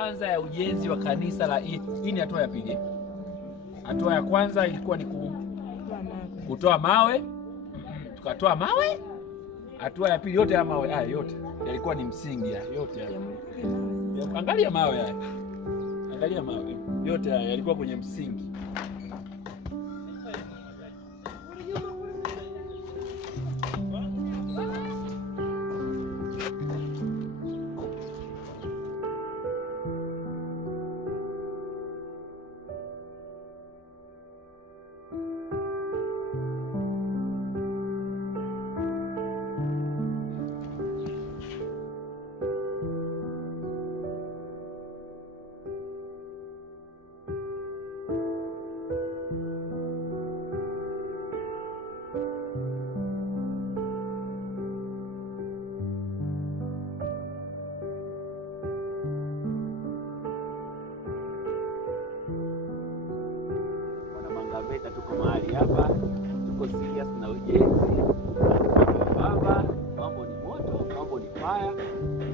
kwanza ya ujenzi wa kanisa la hii ni hatua ya pili. Hatua ya kwanza ilikuwa ni kutoa mawe, tukatoa mawe. Hatua ya pili yote ya mawe haya yote yalikuwa ni msingi yote haya. Angalia mawe haya. Angalia mawe yote haya yalikuwa kwenye msingi. Beta tuko mahali hapa, tuko serious na ujenzi. Baba, mambo ni moto, mambo ni fire.